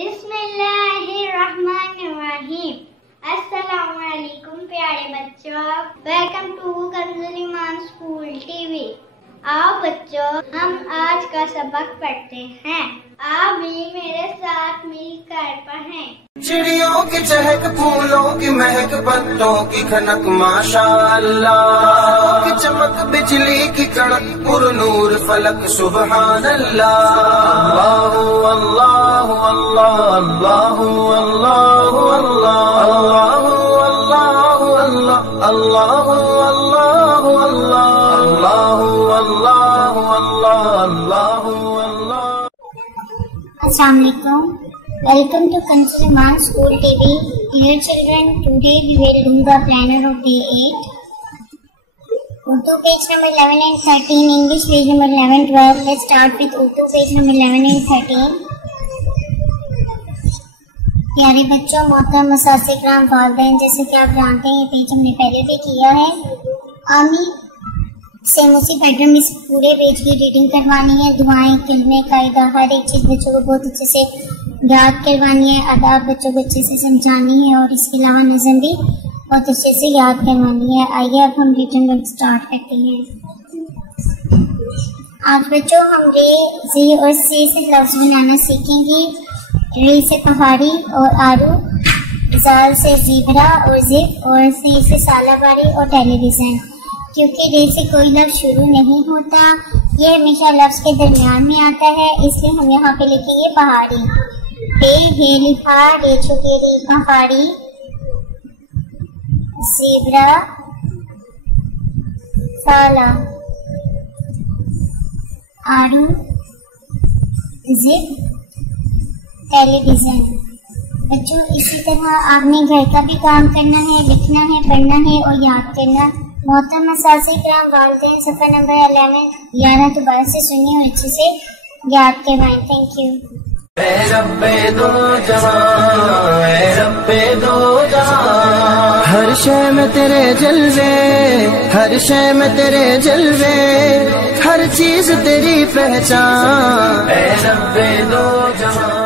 بسم اللہ الرحمن الرحیم۔ السلام علیکم پیارے بچوں، ویلکم ٹو کنز ایمان اسکول ٹی وی۔ آؤ بچوں، ہم آج کا سبق پڑھتے ہیں۔ آپ بھی میرے ساتھ مل کر پڑھیں۔ چڑیوں کی چہک، پھولوں کی مہک، پتوں کی کھنک، ماشاء اللہ کی چمک، بجلی کی کڑک، پر نور فلک، سبحان اللہ۔ اللہ اللہ اللہ اللہ اللہ اللہ اللہ اللہ اللہ اللہ اللہ۔ السلام علیکم، ویلکم ٹو کنز ایمان school T V. Dear children, today we will do the planner of day 8. Urdu page number 11 and 13, English page number 11, 12. Let's start with Urdu page number 11 and 13. پیارے بچوں، محترم اساتذہ کرام، والدین، جیسے کہ آپ جانتے ہیں یہ پیج ہم نے پہلے بھی کیا ہے۔ آمی سیم اسی پیٹرن میں اس پورے پیج کی ریڈنگ کروانی ہے۔ دعائیں، کلمے، قاعدہ، ہر ایک چیز بچوں کو بہت اچھے سے یاد کروانی ہے۔ آداب بچوں کو اچھے سے سمجھانی ہے اور اس کے علاوہ نظم بھی بہت اچھے سے یاد کروانی ہے۔ آئیے اب ہم ریٹن ورک اسٹارٹ کرتے ہیں۔ آج بچوں ہم رے، زی اور سی سے لفظ بنانا سیکھیں گے۔ رے سے پہاڑی اور آرو، زال سے زیبرا اور زپ، اور سی سے سالہ باری اور ٹیلی ویژن۔ کیونکہ رے سے کوئی لفظ شروع نہیں ہوتا، یہ ہمیشہ لفظ کے درمیان میں آتا ہے، اس لیے ہم یہاں پہ لکھیں گے پہاڑی۔ ہے لکھا، رے چھوٹی ری، پہاڑی، زیبرا، سالہ، آرو، زپ، ٹیلی ویژن۔ بچوں اسی طرح آپ نے گھر کا بھی کام کرنا ہے، لکھنا ہے، پڑھنا ہے اور یاد کرنا۔ محترم اساتذہ کرام، والدین، صفحہ نمبر 11 دوبارہ سے سنیں اور اچھے سے یاد کروائیں۔ Thank you. اے رب دو جہاں، اے رب دو جہاں، ہر شے میں تیرے جلوے، ہر شے میں تیرے جلوے، ہر چیز تیری پہچان، اے رب دو جہاں۔